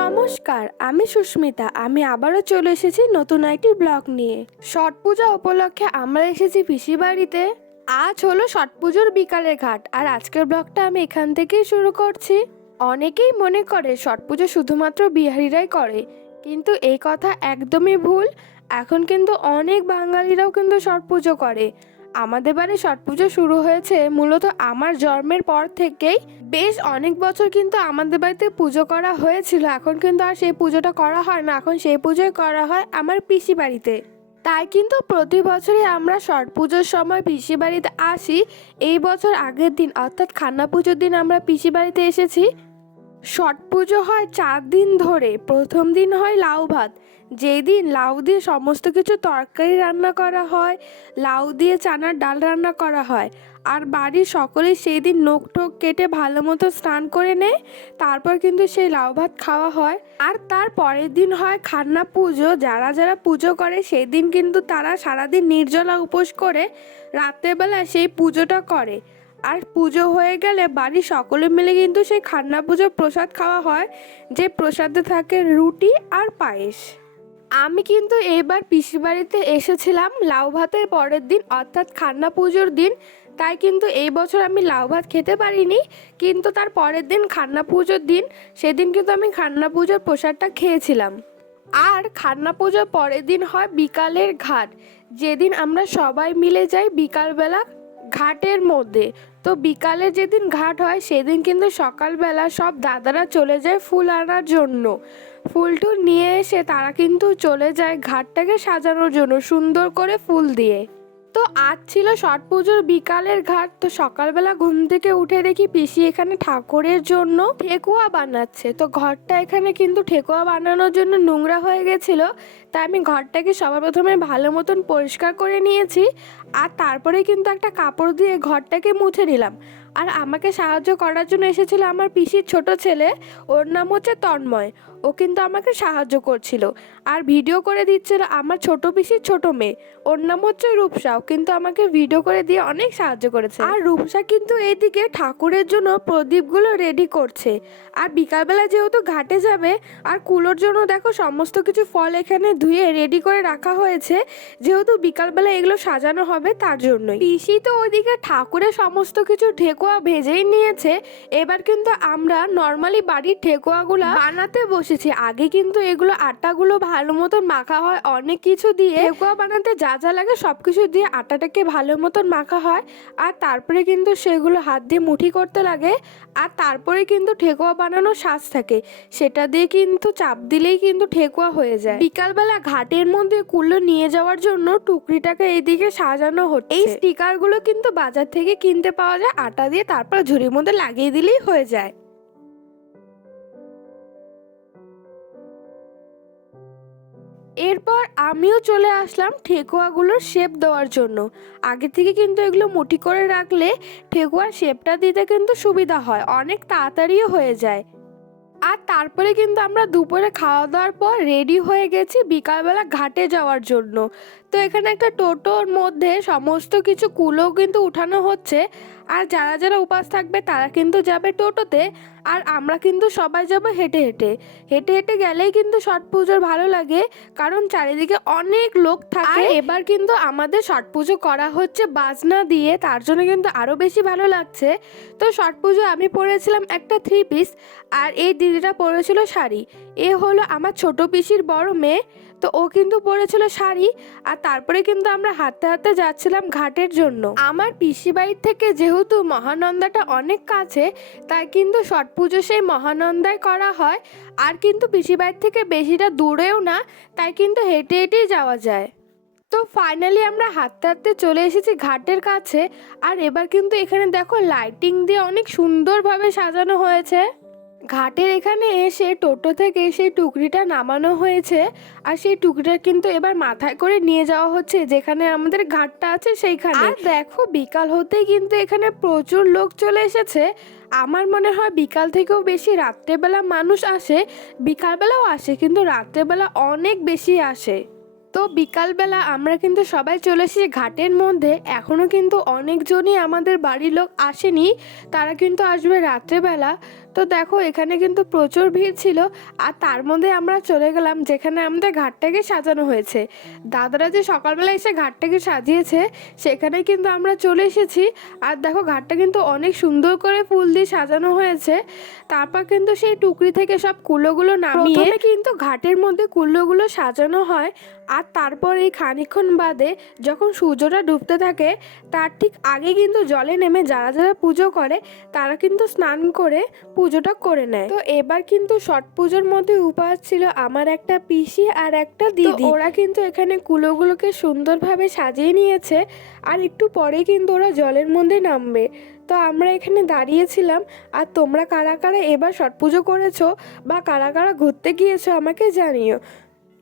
নমস্কার, আমি সুস্মিতা। আমি আবারও চলে এসেছি নতুন একটি ব্লগ নিয়ে। ছট পূজা উপলক্ষে আমরা এসেছি পিসি বাড়িতে। আজ হলো ছট পুজোর বিকালের ঘাট, আর আজকের ব্লগটা আমি এখান থেকেই শুরু করছি। অনেকেই মনে করে ছট পুজো শুধুমাত্র বিহারিরাই করে, কিন্তু এই কথা একদমই ভুল। এখন কিন্তু অনেক বাঙালিরাও কিন্তু ছট পুজো করে। আমাদের বাড়ি ছট পুজো শুরু হয়েছে মূলত আমার জন্মের পর থেকেই। বেশ অনেক বছর কিন্তু আমাদের বাড়িতে পুজো করা হয়েছিল। এখন কিন্তু আর সেই পুজোটা করা হয় না। এখন সেই পুজোই করা হয় আমার পিসি বাড়িতে। তাই কিন্তু প্রতি বছরই আমরা ছট পুজোর সময় পিসি বাড়িতে আসি। এই বছর আগের দিন, অর্থাৎ খান্না পুজোর দিন আমরা পিসি বাড়িতে এসেছি। ছট পুজো হয় চার দিন ধরে। প্রথম দিন হয় লাউ ভাত। যেই দিন লাউ দিয়ে সমস্ত কিছু তরকারি রান্না করা হয়, লাউ দিয়ে চানার ডাল রান্না করা হয়, আর বাড়ির সকলেই সেই দিন নোখ টোক কেটে ভালো মতো স্নান করে নেয়, তারপর কিন্তু সেই লাউ ভাত খাওয়া হয়। আর তার পরের দিন হয় খান্না পুজো, যারা যারা পুজো করে সেই দিন কিন্তু তারা সারাদিন নির্জলা উপোস করে রাত্রেবেলা সেই পুজোটা করে। আর পুজো হয়ে গেলে বাড়ির সকলে মিলে কিন্তু সেই খান্না পুজোর প্রসাদ খাওয়া হয়, যে প্রসাদে থাকে রুটি আর পায়েস। আমি কিন্তু এবার পিসি বাড়িতে এসেছিলাম লাউ ভাতের পরের দিন, অর্থাৎ খান্না পুজোর দিন। তাই কিন্তু এই বছর আমি লাউ ভাত খেতে পারিনি, কিন্তু তার পরের দিন খান্না পুজোর দিন, সেদিন কিন্তু আমি খান্না পুজোর প্রসাদটা খেয়েছিলাম। আর খান্না পুজোর পরের দিন হয় বিকালের ঘাট, যেদিন আমরা সবাই মিলে যাই বিকালবেলা ঘাটের মধ্যে। তো বিকালে যেদিন ঘাট হয়, সেদিন কিন্তু সকালবেলা সব দাদারা চলে যায় ফুল আনার জন্য। ফুল টুল নিয়ে এসে তারা কিন্তু চলে যায় ঘাটটাকে সাজানোর জন্য সুন্দর করে ফুল দিয়ে। তো আজ ছিল ছট পুজোর বিকালের ঘাট, তো সকালবেলা ঘুম থেকে উঠে দেখি পিসি এখানে ঠাকুরের জন্য ঠেকুয়া বানাচ্ছে। তো ঘরটা এখানে কিন্তু ঠেকুয়া বানানোর জন্য নোংরা হয়ে গেছিল, তাই আমি ঘরটাকে সবার প্রথমে ভালো মতন পরিষ্কার করে নিয়েছি আর তারপরে কিন্তু একটা কাপড় দিয়ে ঘরটাকে মুছে নিলাম। আর আমাকে সাহায্য করার জন্য এসেছিল আমার পিসির ছোট ছেলে। ওর নাম হচ্ছে তন্ময়। ও কিন্তু আমাকে সাহায্য করছিল। আর ভিডিও করে দিচ্ছিল আমার ছোট পিসির ছোট মেয়ে। ওর নাম হচ্ছে রূপসা। ও কিন্তু আমাকে ভিডিও করে দিয়ে অনেক সাহায্য করেছে। আর রূপসা কিন্তু এইদিকে ঠাকুরের জন্য প্রদীপগুলো রেডি করছে। আর বিকালবেলা যেহেতু ঘাটে যাবে, আর কুলোর জন্য দেখো সমস্ত কিছু ফল এখানে ধুয়ে রেডি করে রাখা হয়েছে। যেহেতু বিকালবেলা এগুলো সাজানো হবে তার জন্যই। পিসি তো ওইদিকে ঠাকুরের সমস্ত কিছু ঠেকুয়া ভেজেই নিয়েছে। এবার কিন্তু আমরা নর্মালি বাড়ির ঠেকুয়াগুলো বানাতে বসেছি। আগে কিন্তু এগুলো আটাগুলো ভালো মতন মাখা হয়, অনেক কিছু দিয়ে ঠেকুয়া বানাতে যা যা লাগে সব কিছু দিয়ে আটাটাকে ভালো মতন মাখা হয়। আর তারপরে কিন্তু সেগুলো হাত দিয়ে মুঠি করতে লাগে। আর তারপরে কিন্তু ঠেকুয়া বানানোর শ্বাস থাকে। সেটা দিয়ে কিন্তু চাপ দিলেই কিন্তু ঠেকুয়া হয়ে যায়। বিকালবেলা ঘাটের মধ্যে কুলো নিয়ে যাওয়ার জন্য টুকরিটাকে এইদিকে সাজানো হচ্ছে। এই স্টিকারগুলো কিন্তু বাজার থেকে কিনতে পাওয়া যায়, আটা দিয়ে তারপর ঝুড়ির মধ্যে লাগিয়ে দিলেই হয়ে যায়। এরপর আমিও চলে আসলাম ঠেকুয়াগুলোর শেপ দেওয়ার জন্য। আগে থেকে কিন্তু এগুলো মুঠি করে রাখলে ঠেকুয়ার শেপটা দিতে কিন্তু সুবিধা হয়, অনেক তাড়াতাড়িও হয়ে যায়। আর তারপরে কিন্তু আমরা দুপুরে খাওয়া দাওয়ার পর রেডি হয়ে গেছি বিকালবেলা ঘাটে যাওয়ার জন্য। তো এখানে একটা টোটোর মধ্যে সমস্ত কিছু কুলো কিন্তু উঠানো হচ্ছে। আর যারা যারা উপাস থাকবে তারা কিন্তু যাবে টোটোতে আর আমরা কিন্তু সবাই যাব হেঁটে হেঁটে। হেঁটে হেঁটে গেলেই কিন্তু ছট পুজোর ভালো লাগে কারণ চারিদিকে অনেক লোক থাকে। এবার কিন্তু আমাদের ছট পুজো করা হচ্ছে বাজনা দিয়ে তার জন্য কিন্তু আরও বেশি ভালো লাগছে। তো ছট পুজো আমি পরেছিলাম একটা থ্রি পিস আর এই দিদিটা পরেছিল শাড়ি। এ হলো আমার ছোট পিসির বড় মেয়ে। তো ও কিন্তু পরেছিল শাড়ি, আর তারপরে কিন্তু আমরা হাঁটতে হাঁটতে যাচ্ছিলাম ঘাটের জন্য। আমার পিসি বাড়ির থেকে যেহেতু মহানন্দাটা অনেক কাছে, তাই কিন্তু ছট পুজো সেই মহানন্দায় করা হয়। আর কিন্তু পিসি বাড়ির থেকে বেশিটা দূরেও না, তাই কিন্তু হেঁটে হেঁটেই যাওয়া যায়। তো ফাইনালি আমরা হাঁটতে হাঁটতে চলে এসেছি ঘাটের কাছে, আর এবার কিন্তু এখানে দেখো লাইটিং দিয়ে অনেক সুন্দরভাবে সাজানো হয়েছে। ঘাটের এখানে এসে টোটো থেকে সেই টুকরিটা নামানো হয়েছে আর সেই টুকরিটা কিন্তু এবার মাথায় করে নিয়ে যাওয়া হচ্ছে যেখানে আমাদের ঘাটটা আছে সেইখানে। আর দেখো, বিকাল হতেই কিন্তু এখানে প্রচুর লোক চলে এসেছে। আমার মনে হয় বিকাল থেকেও বেশি রাত্রেবেলা মানুষ আসে, বিকালবেলাও আসে কিন্তু রাত্রেবেলা অনেক বেশি আসে। তো বিকালবেলা আমরা কিন্তু সবাই চলে এসেছি ঘাটের মধ্যে। এখনও কিন্তু অনেকজনই আমাদের বাড়ির লোক আসেনি, তারা কিন্তু আসবে রাত্রেবেলা। তো দেখো এখানে কিন্তু প্রচুর ভিড় ছিল আর তার মধ্যে আমরা চলে গেলাম যেখানে আমাদের ঘাটটাকে সাজানো হয়েছে। দাদারা যে সকালবেলা এসে ঘাটটাকে সাজিয়েছে সেখানে কিন্তু আমরা চলে এসেছি। আর দেখো ঘাটটা কিন্তু অনেক সুন্দর করে ফুল দিয়ে সাজানো হয়েছে। তারপর কিন্তু সেই টুকরি থেকে সব কুলোগুলো নামিয়ে কিন্তু ঘাটের মধ্যে কুলোগুলো সাজানো হয়। আর তারপর এই খানিকক্ষণ বাদে যখন সূর্যটা ডুবতে থাকে তার ঠিক আগে কিন্তু জলে নেমে যারা যারা পুজো করে তারা কিন্তু স্নান করে পুজোটা করে নেয়। তো এবার কিন্তু ছট পুজোর মধ্যে উপহার ছিল আমার একটা পিসি আর একটা দিদি। ওরা কিন্তু এখানে কুলোগুলোকে সুন্দরভাবে সাজিয়ে নিয়েছে আর একটু পরে কিন্তু ওরা জলের মধ্যে নামবে। তো আমরা এখানে দাঁড়িয়েছিলাম আর তোমরা কারা কারা এবার ছট পুজো করেছ বা কারা কারা ঘুরতে গিয়েছো আমাকে জানিও।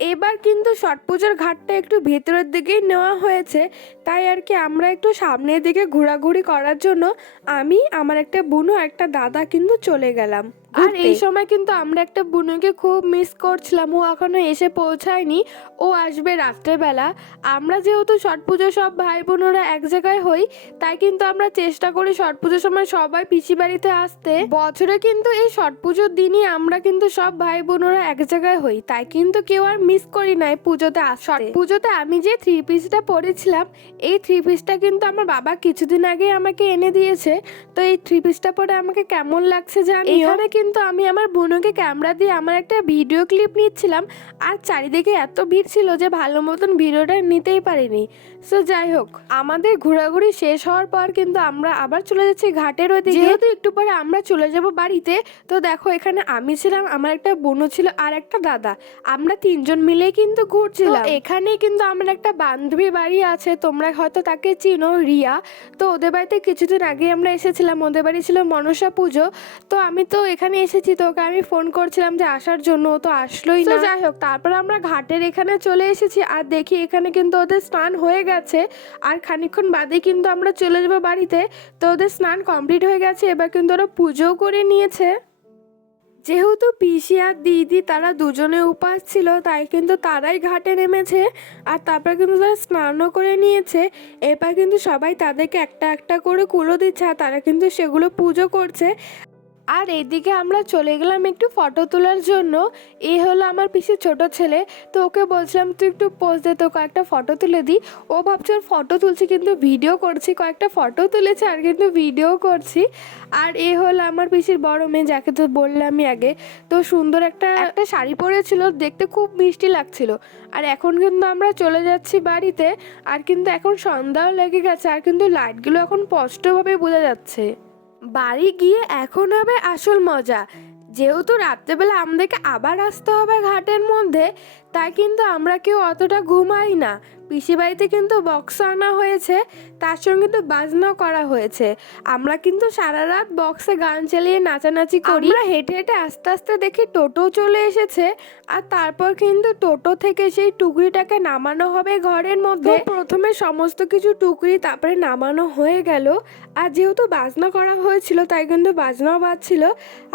এবার কিন্তু ছট পুজোর ঘাটটা একটু ভেতরের দিকেই নেওয়া হয়েছে। তাই আর কি আমরা একটু সামনের দিকে ঘোরাঘুরি করার জন্য আমি, আমার একটা বোনও, একটা দাদা কিন্তু চলে গেলাম। আর এই সময় কিন্তু আমরা একটা বুনুকে খুব মিস করছিলাম। ও এখনও এসে পৌঁছায়নি। ও আসবে রাত্রেবেলা। আমরা যেহেতু ছট পুজো সব ভাই বোনেরা এক জায়গায় হই তাই কিন্তু আমরা চেষ্টা করি ছট পুজোর সময় সবাই পিসি বাড়িতে আসতে। বছরে কিন্তু এই ছট পুজোর দিনই আমরা কিন্তু সব ভাই বোনেরা এক জায়গায় হই তাই কিন্তু কেউ আর মিস করি নাই পুজোতে আসতে। পুজোতে আমি যে থ্রি পিসটা পরেছিলাম এই থ্রি পিসটা কিন্তু আমার বাবা কিছুদিন আগে আমাকে এনে দিয়েছে। তো এই থ্রি পিসটা পরে আমাকে কেমন লাগছে জানি এখানে কিন্তু আমি আমার বোনকে ক্যামেরা দিয়ে আমার একটা ভিডিও ক্লিপ নিচ্ছিলাম আর চারিদিকে এত ভিড় ছিল যে ভালো মতন ভিডিওটা নিতেই পারিনি। সো যাই হোক, আমাদের ঘোরাঘুরি শেষ হওয়ার পর কিন্তু আমরা আবার চলে যাচ্ছি ঘাটের ওদিকে। যেহেতু একটু পরে আমরা চলে যাব বাড়িতে, তো দেখো এখানে আমি ছিলাম, আমার একটা বোনও ছিল আর একটা দাদা। আমরা তিনজন মিলে কিন্তু ঘুরছিলাম। এখানে কিন্তু আমার একটা বান্ধবী বাড়ি আছে, তোমরা হয়তো তাকে চিনো, রিয়া। তো ওদের বাড়িতে কিছুদিন আগে আমরা এসেছিলাম, ওদের বাড়ি ছিল মনসা পুজো। তো আমি তো এখানে এসেছি তো ওকে আমি ফোন করছিলাম যে আসার জন্য ও তো আসলোই না। যাই হোক তারপর আমরা ঘাটের এখানে চলে এসেছি আর দেখি এখানে কিন্তু ওদের স্নান হয়ে গেছে। আর খানিকক্ষণ বাদে কিন্তু আমরা চলে যাব বাড়িতে। তো ওদের স্নান কমপ্লিট হয়ে গেছে এবার কিন্তু ওরা পুজোও করে নিয়েছে। যেহেতু পিসি আর দিদি তারা দুজনে উপাস ছিল তাই কিন্তু তারাই ঘাটে নেমেছে। আর তারপর কিন্তু তারা স্নানও করে নিয়েছে। এবার কিন্তু সবাই তাদেরকে একটা একটা করে কুলো দিচ্ছে আর তারা কিন্তু সেগুলো পুজো করছে। আর এদিকে আমরা চলে গেলাম একটু ফটো তোলার জন্য। এ হলো আমার পিসি ছোট ছেলে। তো ওকে বলছিলাম, তুই একটু পোজ দে তো কয়েকটা ফটো তুলে দিই। ও ভাবছে, ওর ফটো তুলছি, কিন্তু ভিডিও করছি, কয়েকটা ফটো তুলেছে আর কিন্তু ভিডিও করছি। আর এ হলো আমার পিসির বড় মেয়ে, যাকে তো বললামই আগে। তো সুন্দর একটা একটা শাড়ি পরেছিল, দেখতে খুব মিষ্টি লাগছিল। আর এখন কিন্তু আমরা চলে যাচ্ছি বাড়িতে। আর কিন্তু এখন সন্ধ্যাও লেগে গেছে, আর কিন্তু লাইটগুলো এখন স্পষ্টভাবে বোঝা যাচ্ছে। বাড়ি গিয়ে এখন হবে আসল মজা। যেহেতু রাত্রেবেলা আমাদেরকে আবার আসতে হবে ঘাটের মধ্যে তাই কিন্তু আমরা কেউ অতটা ঘুমাই না। পিসি বাড়িতে কিন্তু বক্স আনা হয়েছে তার সঙ্গে তো বাজনাও করা হয়েছে। আমরা কিন্তু সারা রাত বক্সে গান চালিয়ে নাচানাচি করি। আমরা হেঁটে হেঁটে আস্তে আস্তে দেখি টোটো চলে এসেছে আর তারপর কিন্তু টোটো থেকে সেই টুকরিটাকে নামানো হবে ঘরের মধ্যে। প্রথমে সমস্ত কিছু টুকরি তারপরে নামানো হয়ে গেল আর যেহেতু বাজনা করা হয়েছিল তাই কিন্তু বাজনাও বাজছিল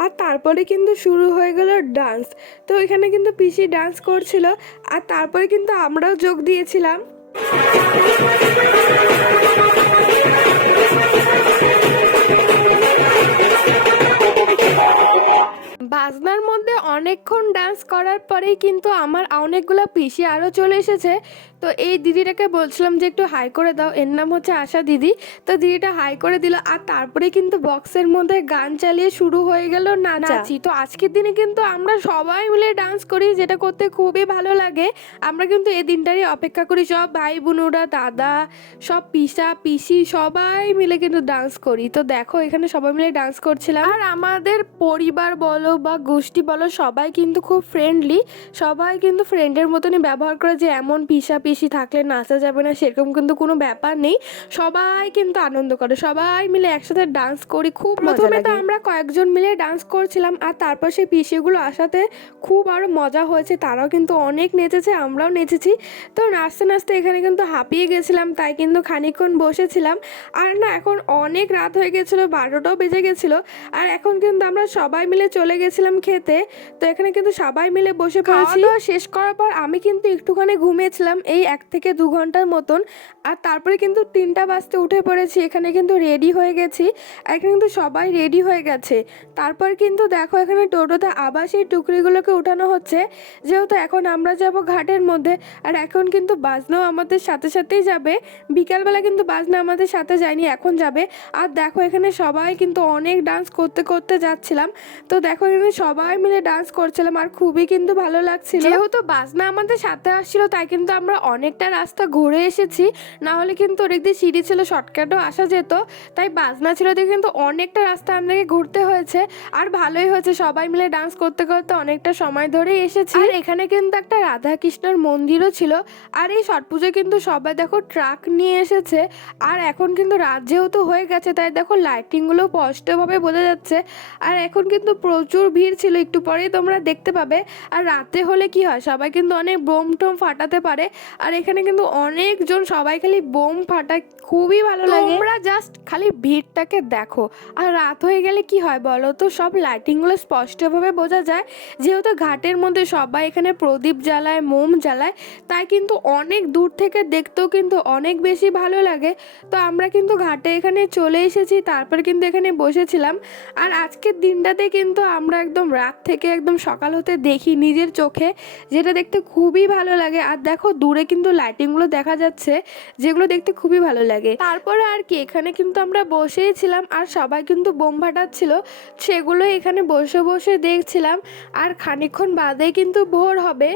আর তারপরে কিন্তু শুরু হয়ে গেল ডান্স। তো এখানে কিন্তু পিসি ডান্স করছিল আর তারপরে কিন্তু আমরাও যোগ দিয়েছিলাম। বাজনার মধ্যে অনেকক্ষণ ডান্স করার পরেই কিন্তু আমার অনেকগুলো পিসি আরও চলে এসেছে। তো এই দিদিটাকে বলছিলাম যে একটু হাই করে দাও এর নাম হচ্ছে আশা দিদি। তো দিদিটা হাই করে দিল আর তারপরে কিন্তু বক্সের মধ্যে গান চালিয়ে শুরু হয়ে গেল নাচাচি তো আজকের দিনে কিন্তু আমরা সবাই মিলে ডান্স করি যেটা করতে খুবই ভালো লাগে। আমরা কিন্তু এই দিনটারই অপেক্ষা করি সব ভাই বোনরা দাদা সব পিসা পিসি সবাই মিলে কিন্তু ডান্স করি। তো দেখো এখানে সবাই মিলে ডান্স করছিলাম। আর আমাদের পরিবার বলো বা গোষ্ঠী বলো সবাই কিন্তু খুব ফ্রেন্ডলি সবাই কিন্তু ফ্রেন্ডের মতনই ব্যবহার করে যে এমন পিসা পিসি থাকলে নাচা যাবে না সেরকম কিন্তু কোনো ব্যাপার নেই। সবাই কিন্তু আনন্দ করে সবাই মিলে একসাথে ডান্স করি। খুব প্রথমে তো আমরা কয়েকজন মিলে ডান্স করছিলাম আর তারপর সেই পিসিগুলো আসাতে খুব আরও মজা হয়েছে। তারাও কিন্তু অনেক নেচেছে আমরাও নেচেছি। তো নাচতে নাচতে এখানে কিন্তু হাঁপিয়ে গেছিলাম তাই কিন্তু খানিকক্ষণ বসেছিলাম। আর না এখন অনেক রাত হয়ে গেছিল বারোটাও বেজে গেছিল। আর এখন কিন্তু আমরা সবাই মিলে চলে গেছিলাম খেতে তো এখানে কিন্তু সবাই মিলে বসে খাওয়া দাওয়া শেষ করার পর আমি কিন্তু একটুখানি ঘুমিয়েছিলাম এই এক থেকে দু ঘণ্টার মতন। আর তারপরে কিন্তু তিনটা বাজতে উঠে পড়েছি এখানে কিন্তু রেডি হয়ে গেছি। এখানে কিন্তু সবাই রেডি হয়ে গেছে। তারপর কিন্তু দেখো এখানে টোটোতে আবার সেই টুকরিগুলোকে উঠানো হচ্ছে। যেহেতু এখন আমরা যাব ঘাটের মধ্যে আর এখন কিন্তু বাজনাও আমাদের সাথে সাথেই যাবে। বিকালবেলা কিন্তু বাজনা আমাদের সাথে যায়নি এখন যাবে। আর দেখো এখানে সবাই কিন্তু অনেক ডান্স করতে করতে যাচ্ছিলাম। তো দেখো এখানে সবাই মিলে ডান্স করছিলাম আর খুবই কিন্তু ভালো লাগছিল। যেহেতু বাজনা আমাদের সাথে আসছিল তাই কিন্তু আমরা অনেকটা রাস্তা ঘুরে এসেছি। না হলে কিন্তু ওদিক দিয়ে সিঁড়ি ছিল শর্টকাটও আসা যেত। তাই বাজনা ছিল দেখে কিন্তু অনেকটা রাস্তা আমাদেরকে ঘুরতে হয়েছে। আর ভালোই হয়েছে সবাই মিলে ডান্স করতে করতে অনেকটা সময় ধরেই এসেছি। আর এখানে কিন্তু একটা রাধা কৃষ্ণর মন্দিরও ছিল। আর এই ছট পুজোয় কিন্তু সবাই দেখো ট্রাক নিয়ে এসেছে। আর এখন কিন্তু রাত যেহেতু হয়ে গেছে তাই দেখো লাইটিংগুলো স্পষ্টভাবে বোঝা যাচ্ছে। আর এখন কিন্তু প্রচুর ভিড় ছিল একটু পরেই তোমরা দেখতে পাবে। আর রাতে হলে কি হয়? সবাই কিন্তু অনেক বোম টোম ফাটাতে পারে। আর এখানে কিন্তু অনেকজন সবাই খালি বোম ফাটায়। খুবই ভালো লাগে। তোমরা জাস্ট খালি ভিড়টাকে দেখো। আর রাত হয়ে গেলে কি হয় বলো তো? সব লাইটিংগুলো স্পষ্টভাবে বোঝা যায়। যেহেতু ঘাটের মধ্যে সবাই এখানে প্রদীপ জ্বালায়, মোম জ্বালায়, তাই কিন্তু অনেক দূর থেকে দেখতেও কিন্তু অনেক বেশি ভালো লাগে। তো আমরা কিন্তু ঘাটে এখানে চলে এসেছি, তারপর কিন্তু এখানে বসেছিলাম। আর আজকের দিনটাতে কিন্তু আমরা একদম রাত থেকে একদম সকাল হতে দেখি নিজের চোখে, যেটা দেখতে খুবই ভালো লাগে। আর দেখো, দূরে কিন্তু লাইটিংগুলো দেখা যাচ্ছে, যেগুলো দেখতে খুবই ভালো লাগে। তারপরে আর কি, এখানে কিন্তু আমরা বসেই ছিলাম, আর সবাই কিন্তু বোম ফাটাচ্ছিল। সেগুলো এখানে বসে বসে দেখছিলাম, আর খানিক্ষণ বাদেই কিন্তু ভোর হবে।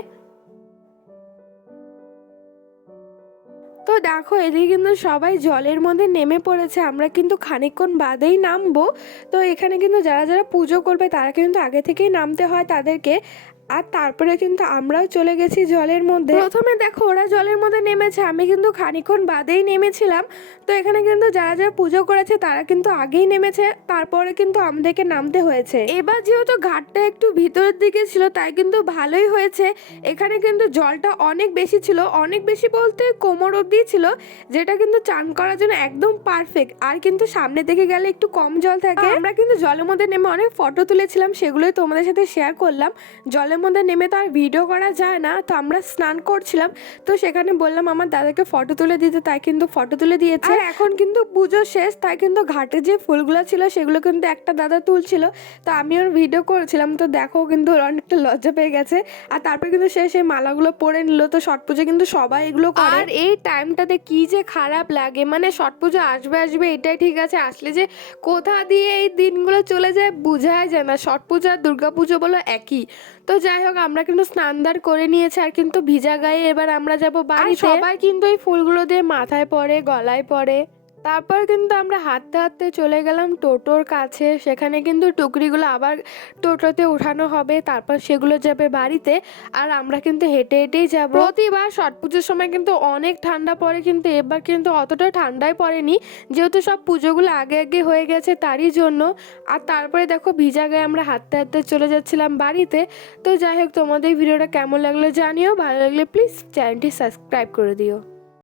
তো দেখো, এদিকে কিন্তু সবাই জলের মধ্যে নেমে পড়েছে। আমরা কিন্তু খানিকক্ষণ বাদেই নামবো। তো এখানে কিন্তু যারা যারা পুজো করবে, তারা কিন্তু আগে থেকেই নামতে হয় তাদেরকে। আর তারপরে কিন্তু আমরাও চলে গেছি জলের মধ্যে। প্রথমে দেখো ওরা জলের মধ্যে নেমেছে আমি কিন্তু খানিকক্ষণ বাদেই নেমেছিলাম। তো এখানে কিন্তু যারা যারা পুজো করেছে তারা কিন্তু আগেই নেমেছে তারপরে কিন্তু আমাদেরকে নামতে হয়েছে। এবার যেহেতু ঘাটটা একটু ভিতরের দিকে ছিল তাই কিন্তু ভালোই হয়েছে। এখানে কিন্তু জলটা অনেক বেশি ছিল অনেক বেশি বলতে কোমর অব্দি ছিল যেটা কিন্তু চান করার জন্য একদম পারফেক্ট আর কিন্তু সামনে দিকে গেলে একটু কম জল থাকে। আমরা কিন্তু জলের মধ্যে নেমে অনেক ফটো তুলেছিলাম সেগুলোই তোমাদের সাথে শেয়ার করলাম। জলের মধ্যে নেমে তো আর ভিডিও করা যায় না তো আমরা স্নান করছিলাম তো সেখানে বললাম আমার দাদাকে ফটো তুলে দিতে তাই কিন্তু ফটো তুলে দিয়েছে। আর এখন কিন্তু পুজো শেষ তাই কিন্তু ঘাটে যে ফুলগুলো ছিল সেগুলো কিন্তু একটা দাদা তুলছিল তো আমি ওর ভিডিও করেছিলাম তো দেখো কিন্তু ওর অনেকটা লজ্জা পেয়ে গেছে। আর তারপরে কিন্তু সে সেই মালাগুলো পরে নিল তো ছট পুজো কিন্তু সবাই এগুলো করে। আর এই টাইমটাতে কি যে খারাপ লাগে মানে ছট পুজো আসবে আসবে এটাই ঠিক আছে আসলে যে কোথা দিয়ে এই দিনগুলো চলে যায় বোঝাই যায় না। ছট পুজো আর দুর্গা পুজো বলো একই। তো যাই হোক আমরা কিন্তু স্নান দান করে নিয়েছি আর কিন্তু ভিজা গায়ে এবার আমরা যাব বাড়ি সবাই কিন্তু এই ফুলগুলো দিয়ে মাথায় পরে গলায় পরে তারপর কিন্তু আমরা হাঁটতে হাঁটতে চলে গেলাম টোটোর কাছে। সেখানে কিন্তু টুকরিগুলো আবার টোটোতে উঠানো হবে, তারপর সেগুলো যাবে বাড়িতে। আর আমরা কিন্তু হেঁটে, হেঁটেই যাব। প্রতিবার ছট পুজোর সময় কিন্তু অনেক ঠান্ডা পড়ে, কিন্তু এবার কিন্তু অতটা ঠান্ডাই পড়েনি। যেহেতু সব পুজোগুলো আগে আগে হয়ে গেছে তারই জন্য। আর তারপরে দেখো ভিজা গায়ে আমরা হাঁটতে হাঁটতে চলে যাচ্ছিলাম বাড়িতে। তো যাই হোক, তোমাদের ভিডিওটা কেমন লাগল জানিও। ভালো লাগলে প্লিজ চ্যানেলটি সাবস্ক্রাইব করে দিও।